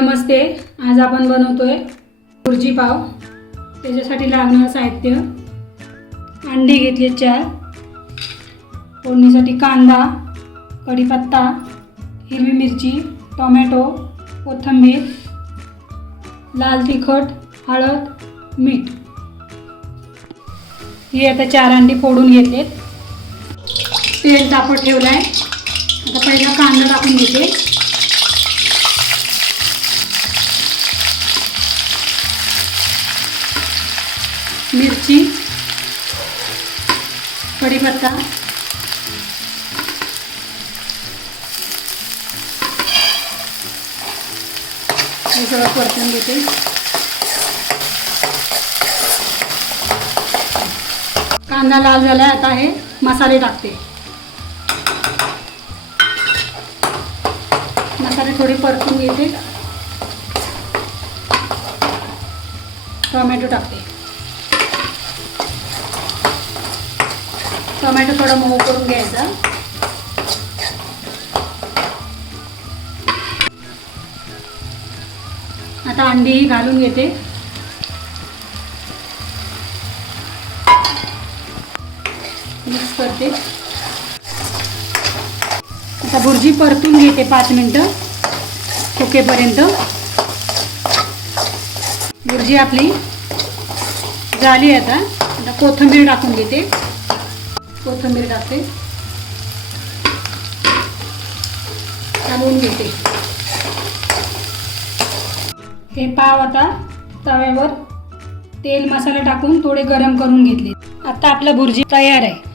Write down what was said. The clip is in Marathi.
नमस्ते. आज आपण बनवतोय भुर्जी पाव. त्याच्यासाठी लागणारं साहित्य. अंडी घेतली चार. फोडणीसाठी कांदा कढीपत्ता हिरवी मिरची टोमॅटो कोथिंबीर लाल तिखट हळद मीठ. ही आता चार अंडी फोडून घेतलेत. तेल तापत ठेवलं आहे आता पहिला कांदा टाकून घेते. मिरची कढीपत्ता हे सगळं परतून घेते. कांदा लाल झाला आता हे मसाले टाकते. मसाले थोडे परतून घेते. टोमॅटो टाकते. टोमॅटो थोडा मऊ करून घ्यायचा. आता अंडीही घालून घेते. मिक्स करते. आता भुर्जी परतून घेते पाच मिनटं. सुकेपर्यंत. भुर्जी आपली झाली आता. आता कोथिंबीर टाकून घेते. कोथंबीर टाकते हलवून घेते. हे पाव आता तव्यावर तेल मसाला टाकून थोडे गरम करून घेतले. आता आपला भुर्जी तयार आहे.